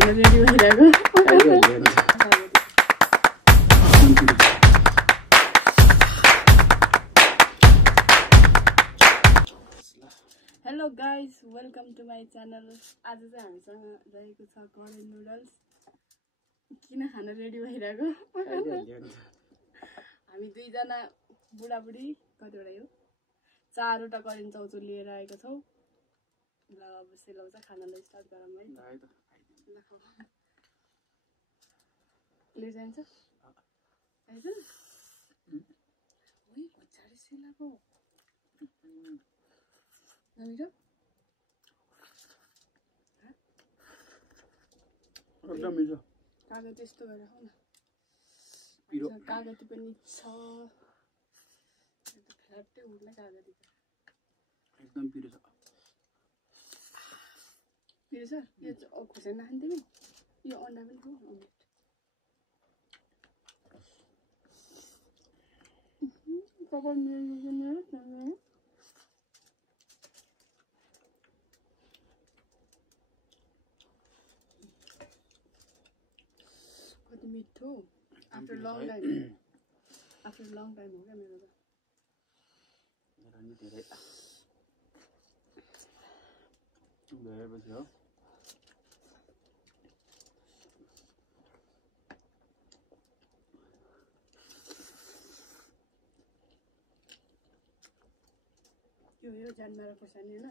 खाना रेडी भइरहेको hello guys welcome to my channel. आज चाहिँ हामीसँग रहेको छ करेन नुडल्स। किन खाना रेडी भइरहेको हामी दुईजना बुढाबुढी कतिवटा यो 4वटा करेन चाउचो लिएर आएको छौँ। ल अब सेलाउँछ खानालाई स्टार्ट गरौँ है। प्लेट जान्छ आइज ओइ पछाडि सेलाको नमिठो एकदम मिठो। कागज यस्तो गरेर खाऊ न। पिरो कागज पनि छ फ्ल्याटै उड्ने कागज एकदम पिरो छ। पिरो छ यो खुर्सानी नखाने तिमी यो अन्डा पनि खाऊ अमलेट। कपाल मेरो कति मिठो। आफ्टर लङ टाइम हो क्या मेरो त। मेरो नि धेरै भएपछि हो। यो जानमारा खोर्सानी होइन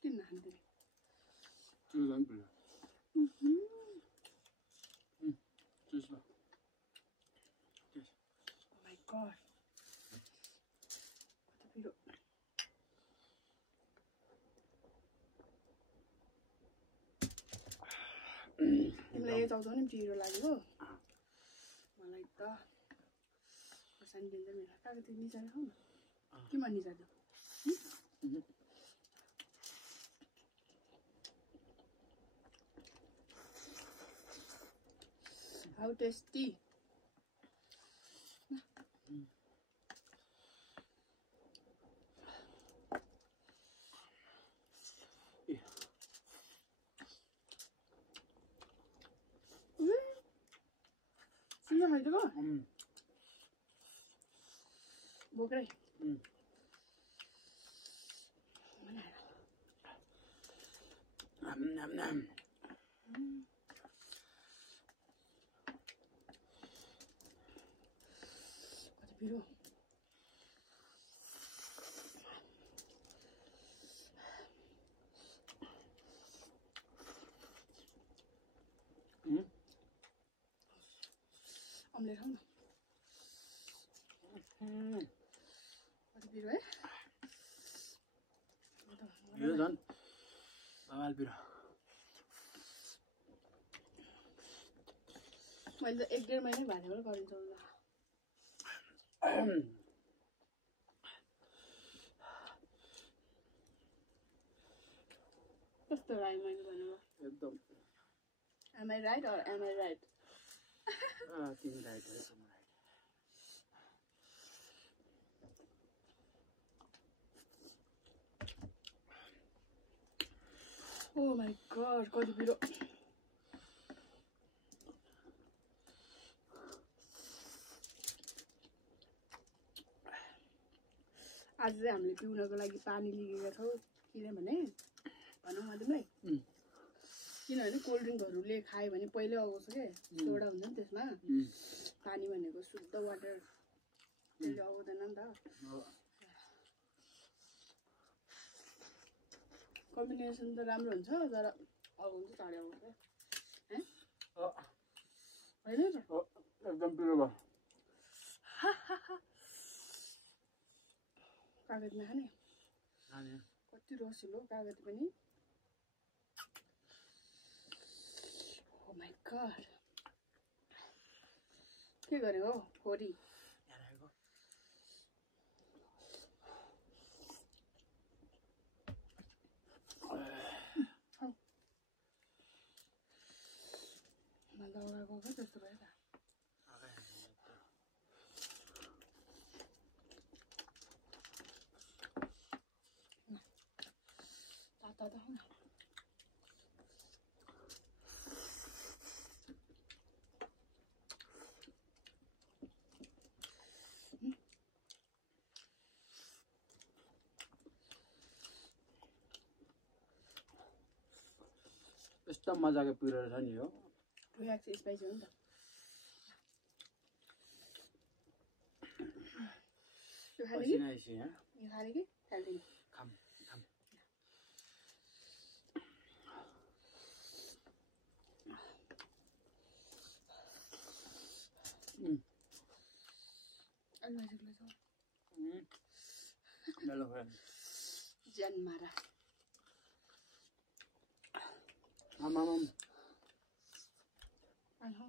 किन नखाने तिमी? त्यो झन् पिरो चुस ल। Oh my god कति पिरो। तिमीलाई यो चाउचाउ नि पिरो लाग्यो मलाई त खोर्सानी दिन्छ मेरो कागज निचाएर खाऊ न। के मन निचार्नु हाउ टेस्टी। सिङ्गो खाइदिएको बोक्रै कति पिरो। अमलेट खाऊ न। कति पिरो है यो झन् बवाल पिरो। मैले त 1-1.5 महिनै भालेको गरिन्छ कस्तो लाग्यो मैले भनेको एकदम। Am I right or am I right? तिमी राइट हो। Oh my god कति पिरो। आज चाहिँ हामीले पिउनको लागि पानी लिएका छौँ किनभने भनौँ न तिमीलाई किनभने कोल्ड ड्रिङ्कहरूले खायो भने पहिल्यै आउँछ क्या सोडा हुन्छ नि त्यसमा। पानी भनेको शुद्ध वाटर त्यसले आउँदैन नि त। कम्बिनेसन त राम्रो हुन्छ तर आउँछ चाँडै आउँछ है होइन त एकदम पिरो भयो। कागज नखाने कति रसिलो कागज पनि। Oh my god के गरेको हौ खोरी। दाउरा गएको जस्तो भयो त। तातो त यस्तो मजाको पिरो रहेछ नि यो टुयाक चाहिँ स्पाइसी हो नि त यो खाने कि पसिना आइसक्यो यहाँ यो खाने कि खाल्दिन खाम खाम अलि नजिकले छ डल्लो भयो ज्यान मारा आमाम आहो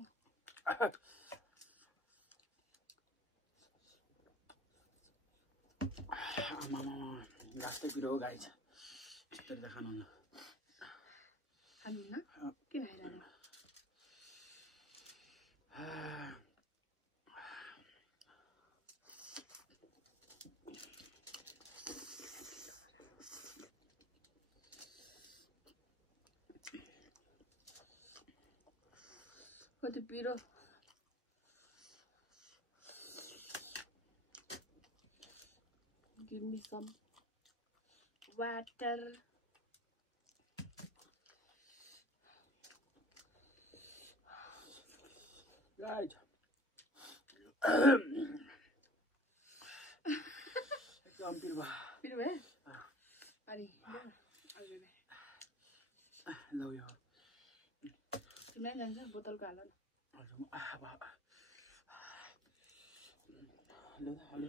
आमाम गाँसै पिरो हो गाई छ यस्तरी त खानुहुन्न खानुहुन्न किन खाइरहनु कति पिरो give me some water गाई छ एकदम पिरो भयो पिरो भयो अनि ल यो तिमीलाई जान्छ बोतलको हाल न हेलो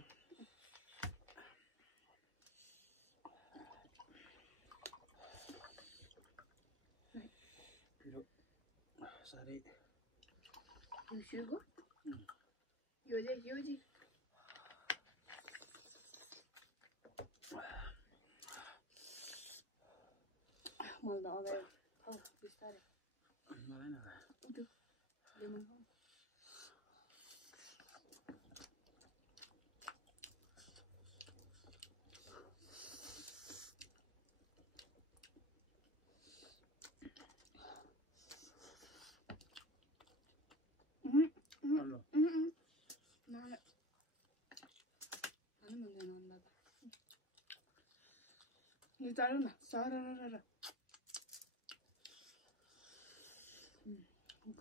पिरो साह्रै यो सुगो यो चाहिँ मलाई त अगाडि खाऊ बिस्तारै मलाई न लेमन खाऊ हेलो यो चाल्नु न सारा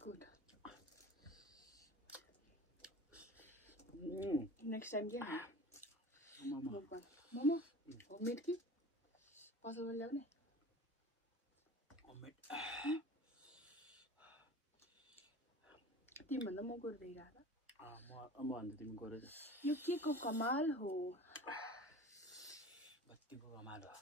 गुड नेक्स्ट टाइम के मोमो होममेड कि पसलबाट ल्याउने होममेड तिमीभन्दा म गरिदिइरहेको म भन्दा तिमी गरे यो के को कमाल हो बत्तीको कमाल हो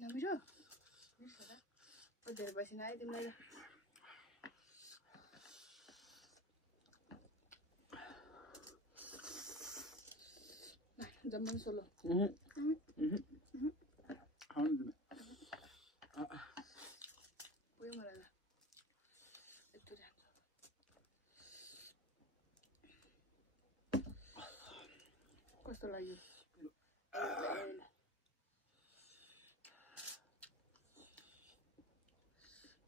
नमिठो धेरै पसिना आयो तिमीलाई जम्मन सोलो उयो मलाई यति राम्रो कस्तो लाग्यो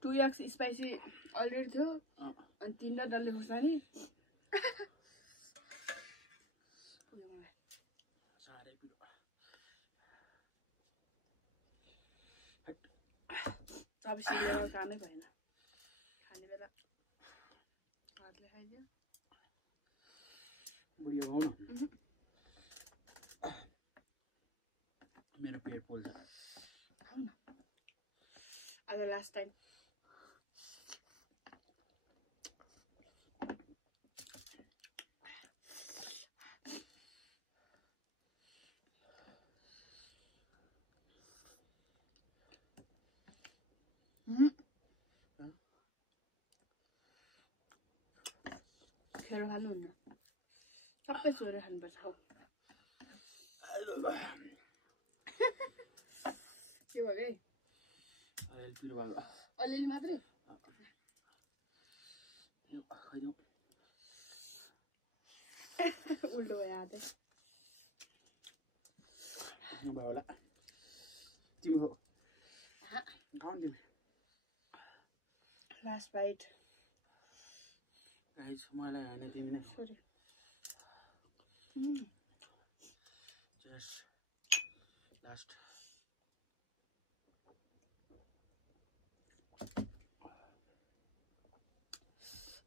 टु एक्स स्पाइसी अलरेडी थियो अनि 3 डल्ले खुर्सानी साह्रै पिरो अब सिलेर कामै भएन खाने बेला हातले खाइदियो बुढियो खाऊ न मेरो पेट पोल्छ खाऊ न आज लास्ट टाइम खेर खानुहुन्न सबै सोरेर खानुपर्छ हौ के भयो है अलिअलि पिरो भयो अलिअलि मात्रै खाइदिउँ उल्टो भयो हातै भयो होला तिमी हो खाऊ नि तिमी लास्ट बाइट गाइस मलाई हैन तिमी नै सरी जस्ट लास्ट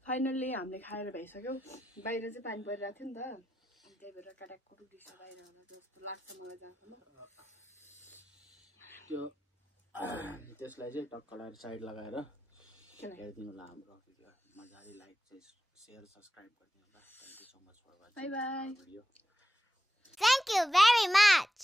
फाइनल्ली हामीले खाएर भइसक्यो बाहिर चाहिँ पानी परिरहेको थियो नि त त्यही भएर काटाको टुक्रिस बाहिर होला जस्तो लाग्छ मलाई जहाँसम्म त्यो त्यसलाई चाहिँ टक्क लगाएर साइड लगाएर हेरिदिनु होला हाम्रो भिडियो मजाले लाइक चाहिँ शेयर सब्स्क्राइब गरिदिनु होला thank you so much for watching bye bye video Thank you very much.